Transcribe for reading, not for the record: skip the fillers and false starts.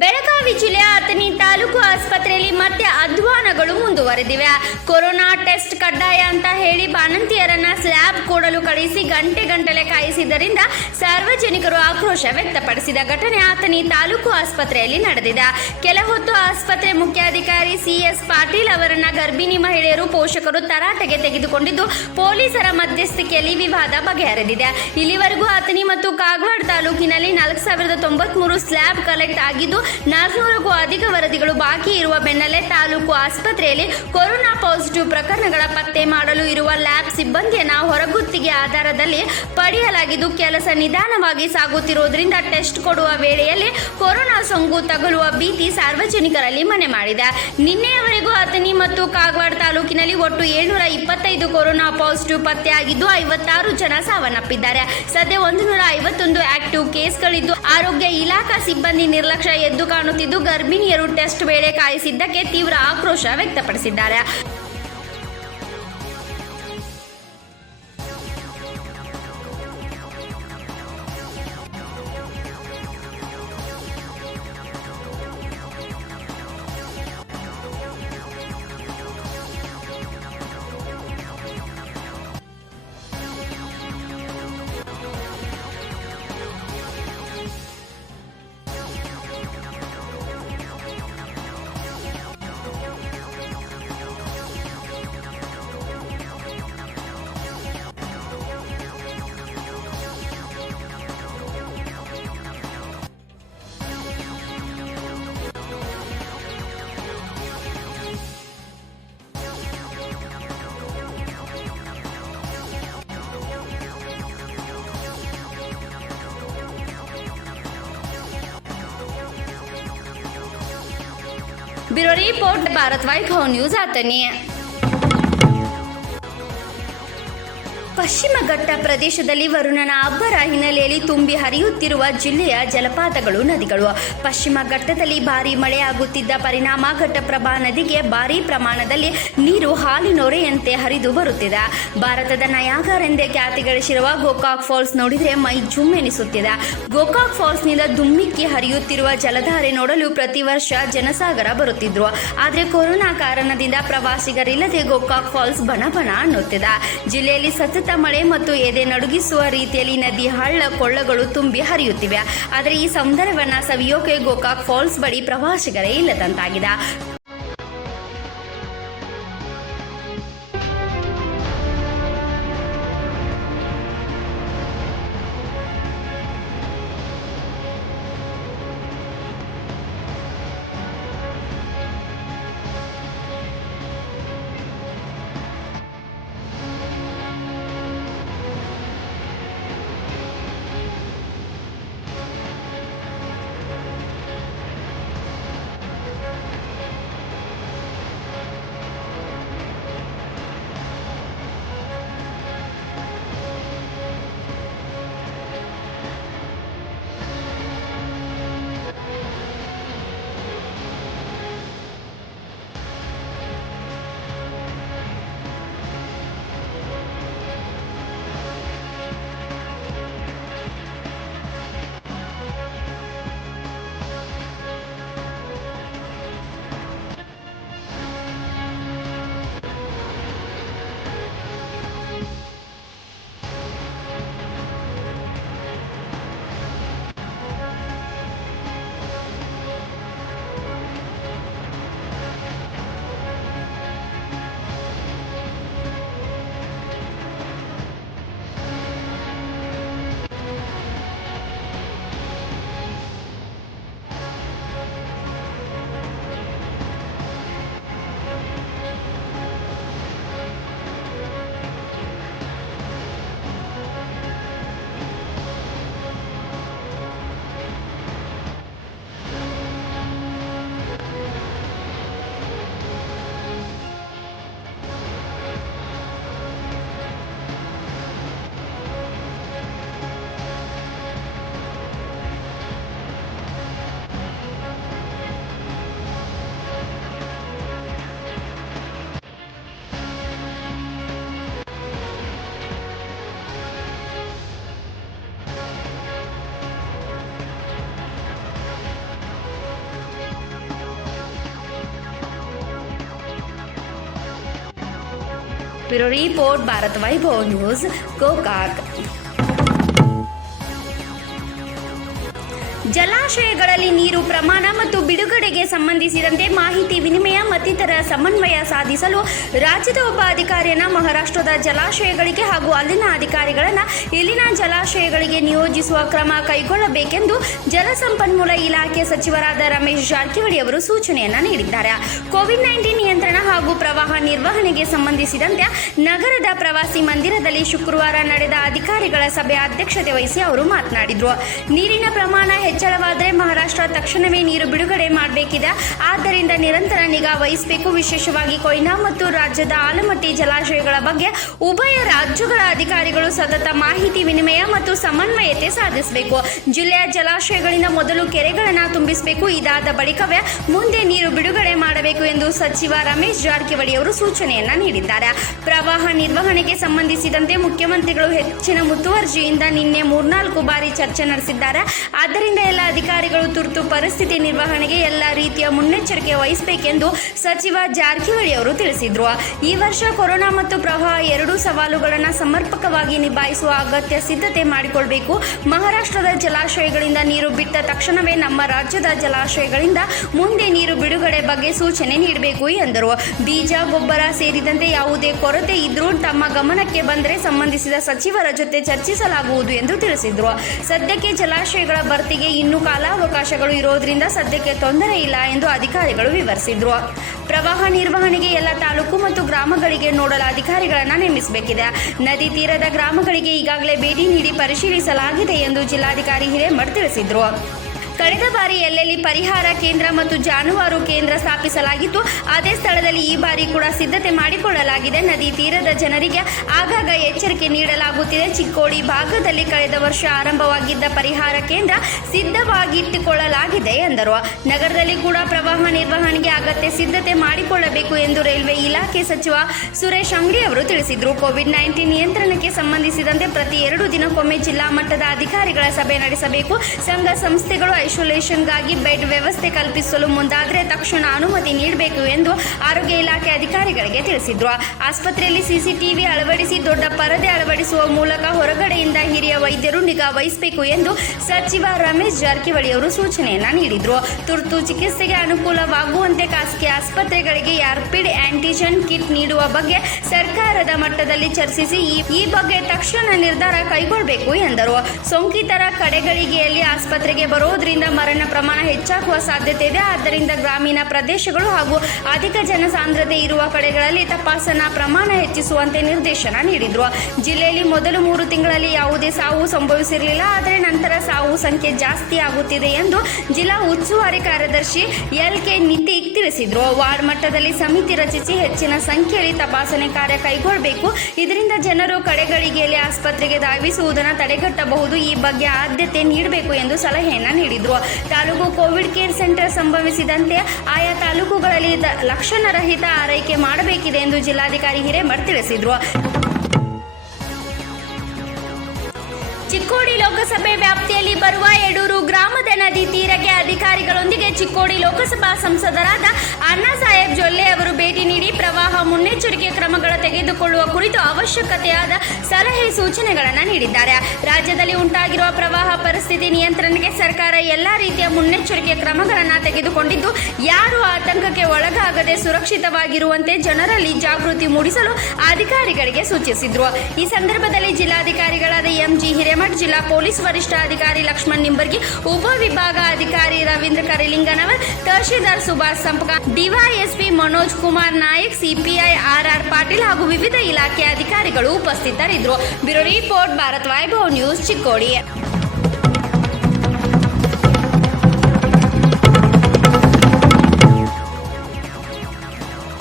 ಬೆಳಗಾವಿ ಜಿಲ್ಲೆಯ ಅಥಣಿ ತಾಲೂಕು ಆಸ್ಪತ್ರೆಯಲ್ಲಿ ಮತ್ತೆ ಅಧ್ವಾನಗಳು ಮುಂದುವರೆದಿವೆ. ಕೊರೋನಾ ಟೆಸ್ಟ್ ಕಡ್ಡಾಯ ಅಂತ ಹೇಳಿ ಬಾಣಂತಿಯರನ್ನ ಸ್ಲ್ಯಾಬ್ ಕೊಡಲು ಕಳಿಸಿ ಗಂಟೆಗಟ್ಟಲೆ ಕಾಯಿಸಿದ್ದರಿಂದ ಸಾರ್ವಜನಿಕರು ಆಕ್ರೋಶ ವ್ಯಕ್ತಪಡಿಸಿದ ಘಟನೆ ಅಥಣಿ ತಾಲೂಕು ಆಸ್ಪತ್ರೆಯಲ್ಲಿ ನಡೆದಿದೆ. ಕೆಲ ಹೊತ್ತು ಆಸ್ಪತ್ರೆ ಮುಖ್ಯಾಧಿಕಾರಿ ಸಿಎಸ್ ಪಾಟೀಲ್ ಅವರನ್ನ ಗರ್ಭಿಣಿ ಮಹಿಳೆಯರು ಪೋಷಕರು ತರಾಟೆಗೆ ತೆಗೆದುಕೊಂಡಿದ್ದು ಪೊಲೀಸರ ಮಧ್ಯಸ್ಥಿಕೆಯಲ್ಲಿ ವಿವಾದ ಬಗೆಹರಿದಿದೆ. ಇಲ್ಲಿವರೆಗೂ ಅಥಣಿ ಮತ್ತು ಕಾಗವಾಡ ತಾಲೂಕಿನಲ್ಲಿ 4093 ಸ್ಲ್ಯಾಬ್ ಕಲೆಕ್ಟ್ ಆಗಿದ್ದು 400ಕ್ಕೂ ಅಧಿಕ ವರದಿಗಳು ಬಾಕಿ ಇರುವ ಬೆನ್ನಲ್ಲೇ ತಾಲೂಕು ಆಸ್ಪತ್ರೆಯಲ್ಲಿ ಕೊರೋನಾ ಪಾಸಿಟಿವ್ ಪ್ರಕರಣಗಳ ಪತ್ತೆ ಮಾಡಲು ಇರುವ ಲ್ಯಾಬ್ ಸಿಬ್ಬಂದಿಯನ್ನ ಹೊರಗುತ್ತಿಗೆ ಆಧಾರದಲ್ಲಿ ಪಡೆಯಲಾಗಿದ್ದು ಕೆಲಸ ನಿಧಾನವಾಗಿ ಸಾಗುತ್ತಿರುವುದರಿಂದ ಟೆಸ್ಟ್ ಕೊಡುವ ವೇಳೆಯಲ್ಲಿ ಕೊರೋನಾ ಸೋಂಕು ತಗುಲುವ ಭೀತಿ ಸಾರ್ವಜನಿಕರಲ್ಲಿ ಮನೆ ಮಾಡಿದೆ. ನಿನ್ನೆಯವರೆಗೂ ಅಥಣಿ ಮತ್ತು ಕಾಗವಾಡ ತಾಲೂಕಿನಲ್ಲಿ ಒಟ್ಟು 725 ಕೊರೋನಾ ಪಾಸಿಟಿವ್ ಪತ್ತೆಯಾಗಿದ್ದು 56 ಜನ ಸಾವನ್ನಪ್ಪಿದ್ದಾರೆ. ಸದ್ಯ 151 ಆಕ್ಟಿವ್ ಕೇಸ್ಗಳಿದ್ದು ಆರೋಗ್ಯ ಇಲಾಖಾ ಸಿಬ್ಬಂದಿ ನಿರ್ಲಕ್ಷ್ಯ ಎದ್ದು ಕಾಣುತ್ತಿದ್ದು ಗರ್ಭಿಣಿಯರು ಟೆಸ್ಟ್ ವೇಳೆ ಕಾಯಿಸಿದ್ದಕ್ಕೆ ತೀವ್ರ ಆಕ್ರೋಶ ವ್ಯಕ್ತಪಡಿಸಿದ್ದಾರೆ. Bureau report Bharat Vaibhav news Athani. ಪಶ್ಚಿಮ ಘಟ್ಟ ಪ್ರದೇಶದಲ್ಲಿ ವರುಣನ ಅಬ್ಬರ ಹಿನ್ನೆಲೆಯಲ್ಲಿ ತುಂಬಿ ಹರಿಯುತ್ತಿರುವ ಜಿಲ್ಲೆಯ ಜಲಪಾತಗಳು, ನದಿಗಳು. ಪಶ್ಚಿಮ ಘಟ್ಟದಲ್ಲಿ ಭಾರೀ ಮಳೆಯಾಗುತ್ತಿದ್ದ ಪರಿಣಾಮ ಘಟ್ಟಪ್ರಭಾ ನದಿಗೆ ಭಾರೀ ಪ್ರಮಾಣದಲ್ಲಿ ನೀರು ಹಾಲಿನೊರೆಯಂತೆ ಹರಿದು ಬರುತ್ತಿದೆ. ಭಾರತದ ನಯಾಗರ ಎಂದೇ ಖ್ಯಾತಿ ಗಳಿಸಿರುವ ಗೋಕಾಕ್ ಫಾಲ್ಸ್ ನೋಡಿದರೆ ಮೈ ಜುಮ್ ಎನಿಸುತ್ತಿದೆ. ಗೋಕಾಕ್ ಫಾಲ್ಸ್ನಿಂದ ಧುಮ್ಮಿಕ್ಕಿ ಹರಿಯುತ್ತಿರುವ ಜಲಧಾರೆ ನೋಡಲು ಪ್ರತಿ ವರ್ಷ ಜನಸಾಗರ ಬರುತ್ತಿದ್ರು. ಆದರೆ ಕೊರೋನಾ ಕಾರಣದಿಂದ ಪ್ರವಾಸಿಗರಿಲ್ಲದೆ ಗೋಕಾಕ್ ಫಾಲ್ಸ್ ಬಣ ಬಣ ಅನ್ನುತ್ತಿದೆ. ಜಿಲ್ಲೆಯಲ್ಲಿ ಸತತ ಮಳೆ ಮತ್ತು ಎದೆ ನಡುಗಿಸುವ ರೀತಿಯಲ್ಲಿ ನದಿ, ಹಳ್ಳ ಕೊಳ್ಳಗಳು ತುಂಬಿ ಹರಿಯುತ್ತಿವೆ. ಆದರೆ ಈ ಸೌಂದರ್ಯವನ್ನ ಸವಿಯೋಕೆ ಗೋಕಾಕ್ ಫಾಲ್ಸ್ ಬಳಿ ಪ್ರವಾಸಿಗರೇ ಇಲ್ಲದಂತಾಗಿದೆ. Bureau report Bharat Vaibhav news Gokak. ಜಲಾಶಯಗಳಲ್ಲಿ ನೀರು ಪ್ರಮಾಣ ಮತ್ತು ಬಿಡುಗಡೆಗೆ ಸಂಬಂಧಿಸಿದಂತೆ ಮಾಹಿತಿ ವಿನಿಮಯ ಮತ್ತಿತರ ಸಮನ್ವಯ ಸಾಧಿಸಲು ರಾಜ್ಯದ ಒಬ್ಬ ಅಧಿಕಾರಿಯನ್ನು ಮಹಾರಾಷ್ಟ್ರದ ಜಲಾಶಯಗಳಿಗೆ ಹಾಗೂ ಅಲ್ಲಿನ ಅಧಿಕಾರಿಗಳನ್ನು ಇಲ್ಲಿನ ಜಲಾಶಯಗಳಿಗೆ ನಿಯೋಜಿಸುವ ಕ್ರಮ ಕೈಗೊಳ್ಳಬೇಕೆಂದು ಜಲಸಂಪನ್ಮೂಲ ಇಲಾಖೆ ಸಚಿವರಾದ ರಮೇಶ್ ಜಾರಕಿಹೊಳಿ ಅವರು ಸೂಚನೆಯನ್ನು ನೀಡಿದ್ದಾರೆ. ಕೋವಿಡ್-19 ನಿಯಂತ್ರಣ ಹಾಗೂ ಪ್ರವಾಹ ನಿರ್ವಹಣೆಗೆ ಸಂಬಂಧಿಸಿದಂತೆ ನಗರದ ಪ್ರವಾಸಿ ಮಂದಿರದಲ್ಲಿ ಶುಕ್ರವಾರ ನಡೆದ ಅಧಿಕಾರಿಗಳ ಸಭೆ ಅಧ್ಯಕ್ಷತೆ ವಹಿಸಿ ಅವರು ಮಾತನಾಡಿದರು. ನೀರಿನ ಪ್ರಮಾಣ ಹೆಚ್ಚಳವಾದರೆ ಮಹಾರಾಷ್ಟ್ರ ತಕ್ಷಣವೇ ನೀರು ಬಿಡುಗಡೆ ಮಾಡಬೇಕಿದೆ. ಆದ್ದರಿಂದ ನಿರಂತರ ನಿಗಾ ವಹಿಸಬೇಕು. ವಿಶೇಷವಾಗಿ ಕೊಯ್ನಾ ಮತ್ತು ರಾಜ್ಯದ ಆಲಮಟ್ಟಿ ಜಲಾಶಯಗಳ ಬಗ್ಗೆ ಉಭಯ ರಾಜ್ಯಗಳ ಅಧಿಕಾರಿಗಳು ಸತತ ಮಾಹಿತಿ ವಿನಿಮಯ ಮತ್ತು ಸಮನ್ವಯತೆ ಸಾಧಿಸಬೇಕು. ಜಿಲ್ಲೆಯ ಜಲಾಶಯಗಳಿಂದ ಮೊದಲು ಕೆರೆಗಳನ್ನು ತುಂಬಿಸಬೇಕು. ಇದಾದ ಬಳಿಕವೇ ಮುಂದೆ ನೀರು ಬಿಡುಗಡೆ ಮಾಡಬೇಕು ಎಂದು ಸಚಿವ ರಮೇಶ್ ಜಾರಕಿಹೊಳಿ ಅವರು ಸೂಚನೆಯನ್ನ ನೀಡಿದ್ದಾರೆ. ಪ್ರವಾಹ ನಿರ್ವಹಣೆಗೆ ಸಂಬಂಧಿಸಿದಂತೆ ಮುಖ್ಯಮಂತ್ರಿಗಳು ಹೆಚ್ಚಿನ ಮುತುವರ್ಜಿಯಿಂದ ನಿನ್ನೆ 3-4 ಬಾರಿ ಚರ್ಚೆ ನಡೆಸಿದ್ದಾರೆ. ಆದ್ದರಿಂದ ಎಲ್ಲ ಅಧಿಕಾರಿಗಳು ತುರ್ತು ಪರಿಸ್ಥಿತಿ ನಿರ್ವಹಣೆಗೆ ಎಲ್ಲ ರೀತಿಯ ಮುನ್ನೆಚ್ಚರಿಕೆ ವಹಿಸಬೇಕೆಂದು ಸಚಿವ ಜಾರಕಿಹೊಳಿ ಅವರು ತಿಳಿಸಿದರು. ಈ ವರ್ಷ ಕೊರೋನಾ ಮತ್ತು ಪ್ರವಾಹ ಎರಡೂ ಸವಾಲುಗಳನ್ನು ಸಮರ್ಪಕವಾಗಿ ನಿಭಾಯಿಸುವ ಅಗತ್ಯ ಸಿದ್ಧತೆ ಮಾಡಿಕೊಳ್ಳಬೇಕು. ಮಹಾರಾಷ್ಟ್ರದ ಜಲಾಶಯಗಳಿಂದ ನೀರು ಬಿಟ್ಟ ತಕ್ಷಣವೇ ನಮ್ಮ ರಾಜ್ಯದ ಜಲಾಶಯಗಳಿಂದ ಮುಂದೆ ನೀರು ಬಿಡುಗಡೆ ಬಗ್ಗೆ ಸೂಚನೆ ನೀಡಬೇಕು ಎಂದರು. ಬೀಜ, ಗೊಬ್ಬರ ಸೇರಿದಂತೆ ಯಾವುದೇ ಕೊರತೆ ಇದ್ರೂ ತಮ್ಮ ಗಮನಕ್ಕೆ ಬಂದರೆ ಸಂಬಂಧಿಸಿದ ಸಚಿವರ ಜೊತೆ ಚರ್ಚಿಸಲಾಗುವುದು ಎಂದು ತಿಳಿಸಿದರು. ಸದ್ಯಕ್ಕೆ ಜಲಾಶಯಗಳ ಭರ್ತಿಗೆ ಇನ್ನೂ ಕಾಲಾವಕಾಶಗಳು ಇರೋದ್ರಿಂದ ಸದ್ಯಕ್ಕೆ ತೊಂದರೆ ಇಲ್ಲ ಎಂದು ಅಧಿಕಾರಿಗಳು ವಿವರಿಸಿದರು. ಪ್ರವಾಹ ನಿರ್ವಹಣೆಗೆ ಎಲ್ಲ ತಾಲೂಕು ಮತ್ತು ಗ್ರಾಮಗಳಿಗೆ ನೋಡಲ್ ಅಧಿಕಾರಿಗಳನ್ನು ನೇಮಿಸಬೇಕಿದೆ. ನದಿ ತೀರದ ಗ್ರಾಮಗಳಿಗೆ ಈಗಾಗಲೇ ಭೇಟಿ ನೀಡಿ ಪರಿಶೀಲಿಸಲಾಗಿದೆ ಎಂದು ಜಿಲ್ಲಾಧಿಕಾರಿ ಹಿರೇಮಠ್ ತಿಳಿಸಿದರು. ಕಳೆದ ಬಾರಿ ಎಲ್ಲೆಲ್ಲಿ ಪರಿಹಾರ ಕೇಂದ್ರ ಮತ್ತು ಜಾನುವಾರು ಕೇಂದ್ರ ಸ್ಥಾಪಿಸಲಾಗಿತ್ತು ಅದೇ ಸ್ಥಳದಲ್ಲಿ ಈ ಬಾರಿ ಕೂಡ ಸಿದ್ಧತೆ ಮಾಡಿಕೊಳ್ಳಲಾಗಿದೆ. ನದಿ ತೀರದ ಜನರಿಗೆ ಆಗಾಗ ಎಚ್ಚರಿಕೆ ನೀಡಲಾಗುತ್ತಿದೆ. ಚಿಕ್ಕೋಡಿ ಭಾಗದಲ್ಲಿ ಕಳೆದ ವರ್ಷ ಆರಂಭವಾಗಿದ್ದ ಪರಿಹಾರ ಕೇಂದ್ರ ಸಿದ್ಧವಾಗಿಟ್ಟುಕೊಳ್ಳಲಾಗಿದೆ ಎಂದರು. ನಗರದಲ್ಲಿ ಕೂಡ ಪ್ರವಾಹ ನಿರ್ವಹಣೆಗೆ ಅಗತ್ಯ ಸಿದ್ಧತೆ ಮಾಡಿಕೊಳ್ಳಬೇಕು ಎಂದು ರೈಲ್ವೆ ಇಲಾಖೆ ಸಚಿವ ಸುರೇಶ್ ಅಂಗಡಿ ಅವರು ತಿಳಿಸಿದರು. ಕೋವಿಡ್-19 ನಿಯಂತ್ರಣಕ್ಕೆ ಸಂಬಂಧಿಸಿದಂತೆ ಪ್ರತಿ 2 ದಿನಕ್ಕೊಮ್ಮೆ ಜಿಲ್ಲಾ ಮಟ್ಟದ ಅಧಿಕಾರಿಗಳ ಸಭೆ ನಡೆಸಬೇಕು. ಸಂಘ ಸಂಸ್ಥೆಗಳು ಐಸೋಲೇಷನ್ಗಾಗಿ ಬೆಡ್ ವ್ಯವಸ್ಥೆ ಕಲ್ಪಿಸಲು ಮುಂದಾದರೆ ತಕ್ಷಣ ಅನುಮತಿ ನೀಡಬೇಕು ಎಂದು ಆರೋಗ್ಯ ಇಲಾಖೆ ಅಧಿಕಾರಿಗಳಿಗೆ ತಿಳಿಸಿದ್ರು. ಆಸ್ಪತ್ರೆಯಲ್ಲಿ ಸಿಸಿಟಿವಿ ಅಳವಡಿಸಿ ದೊಡ್ಡ ಪರದೆ ಅಳವಡಿಸುವ ಮೂಲಕ ಹೊರಗಡೆಯಿಂದ ಹಿರಿಯ ವೈದ್ಯರು ನಿಗಾ ವಹಿಸಬೇಕು ಎಂದು ಸಚಿವ ರಮೇಶ್ ಜಾರಕಿಹೊಳಿ ಅವರು ಸೂಚನೆಯನ್ನ ನೀಡಿದ್ರು. ತುರ್ತು ಚಿಕಿತ್ಸೆಗೆ ಅನುಕೂಲವಾಗುವಂತೆ ಖಾಸಗಿ ಆಸ್ಪತ್ರೆಗಳಿಗೆ ರ್ಯಾಪಿಡ್ ಆಂಟಿಜೆನ್ ಕಿಟ್ ನೀಡುವ ಬಗ್ಗೆ ಸರ್ಕಾರದ ಮಟ್ಟದಲ್ಲಿ ಚರ್ಚಿಸಿ ಈ ಬಗ್ಗೆ ತಕ್ಷಣ ನಿರ್ಧಾರ ಕೈಗೊಳ್ಳಬೇಕು ಎಂದರು. ಸೋಂಕಿತರ ಕಡೆಗಳಿಗೆಯಲ್ಲಿ ಆಸ್ಪತ್ರೆಗೆ ಬರೋದ್ರಿಂದ ಮರಣ ಪ್ರಮಾಣ ಹೆಚ್ಚಾಗುವ ಸಾಧ್ಯತೆ ಇದೆ. ಆದ್ದರಿಂದ ಗ್ರಾಮೀಣ ಪ್ರದೇಶಗಳು ಹಾಗೂ ಅಧಿಕ ಜನಸಾಂದ್ರತೆ ಇರುವ ಕಡೆಗಳಲ್ಲಿ ತಪಾಸಣಾ ಪ್ರಮಾಣ ಹೆಚ್ಚಿಸುವಂತೆ ನಿರ್ದೇಶನ ನೀಡಿದ್ರು. ಜಿಲ್ಲೆಯಲ್ಲಿ ಮೊದಲು 3 ತಿಂಗಳಲ್ಲಿ ಯಾವುದೇ ಸಾವು ಸಂಭವಿಸಿರಲಿಲ್ಲ. ಆದರೆ ನಂತರ ಸಾವು ಸಂಖ್ಯೆ ಜಾಸ್ತಿ ಆಗುತ್ತಿದೆ ಎಂದು ಜಿಲ್ಲಾ ಉಸ್ತುವಾರಿ ಕಾರ್ಯದರ್ಶಿ LK ನಿತಿಕ್ ತಿಳಿಸಿದ್ರು. ವಾರ್ಡ್ ಮಟ್ಟದಲ್ಲಿ ಸಮಿತಿ ರಚಿಸಿ ಹೆಚ್ಚಿನ ಸಂಖ್ಯೆಯಲ್ಲಿ ತಪಾಸಣೆ ಕಾರ್ಯ ಕೈಗೊಳ್ಳಬೇಕು. ಇದರಿಂದ ಜನರು ಕಡೆಗಳಿಗೆಯಲ್ಲಿ ಆಸ್ಪತ್ರೆಗೆ ಧಾವಿಸುವುದನ್ನು ತಡೆಗಟ್ಟಬಹುದು. ಈ ಬಗ್ಗೆ ಆದ್ಯತೆ ನೀಡಬೇಕು ಎಂದು ಸಲಹೆಯನ್ನ ನೀಡಿದ್ರು. ತಾಲೂಕು ಕೋವಿಡ್ ಕೇರ್ ಸೆಂಟರ್ ಸಂಭವಿಸಿದಂತೆ ಆಯಾ ತಾಲೂಕುಗಳಲ್ಲಿ ಲಕ್ಷಣರಹಿತ ಆರೈಕೆ ಮಾಡಬೇಕಿದೆ ಎಂದು ಜಿಲ್ಲಾಧಿಕಾರಿ ಹಿರೇಮಠ್ ತಿಳಿಸಿದರು. ಚಿಕ್ಕೋಡಿ ಲೋಕಸಭೆ ವ್ಯಾಪ್ತಿಯಲ್ಲಿ ಬರುವ ಯಡೂರು ಗ್ರಾಮದ ನದಿ ತೀರಕ್ಕೆ ಅಧಿಕಾರಿಗಳೊಂದಿಗೆ ಚಿಕ್ಕೋಡಿ ಲೋಕಸಭಾ ಸಂಸದರಾದ ಅಣ್ಣಾಸಾಹೇಬ್ ಜೊಲ್ಲೆ ಅವರು ಭೇಟಿ ನೀಡಿ ಪ್ರವಾಹ ಮುನ್ನೆಚ್ಚರಿಕೆ ಕ್ರಮಗಳ ತೆಗೆದುಕೊಳ್ಳುವ ಕುರಿತು ಅವಶ್ಯಕತೆಯಾದ ಸಲಹೆ ಸೂಚನೆಗಳನ್ನು ನೀಡಿದ್ದಾರೆ. ರಾಜ್ಯದಲ್ಲಿ ಉಂಟಾಗಿರುವ ಪ್ರವಾಹ ಪರಿಸ್ಥಿತಿ ನಿಯಂತ್ರಣಕ್ಕೆ ಸರ್ಕಾರ ಎಲ್ಲಾ ರೀತಿಯ ಮುನ್ನೆಚ್ಚರಿಕೆ ಕ್ರಮಗಳನ್ನು ತೆಗೆದುಕೊಂಡಿದ್ದು ಯಾರು ಆತಂಕಕ್ಕೆ ಒಳಗಾಗದೆ ಸುರಕ್ಷಿತವಾಗಿರುವಂತೆ ಜನರಲ್ಲಿ ಜಾಗೃತಿ ಮೂಡಿಸಲು ಅಧಿಕಾರಿಗಳಿಗೆ ಸೂಚಿಸಿದ್ರು. ಈ ಸಂದರ್ಭದಲ್ಲಿ ಜಿಲ್ಲಾಧಿಕಾರಿಗಳಾದ MG ಹಿರೇಮಠ್, ಜಿಲ್ಲಾ ಪೊಲೀಸ್ ವರಿಷ್ಠಾಧಿಕಾರಿ ಲಕ್ಷ್ಮಣ್ ನಿಂಬರ್ಗಿ, ಉಪವಿಭಾಗಾಧಿಕಾರಿ Ravindra Karilinganavar, tahsildar Subhash Sampaka, DYSP Manoj Kumar Nayak, CPI RR Patil ಹಾಗೂ ವಿವಿಧ ಇಲಾಖೆ ಅಧಿಕಾರಿಗಳು ಉಪಸ್ಥಿತರಿದ್ದರು. Bureau report Bharat Vaibhav news Chikkodi.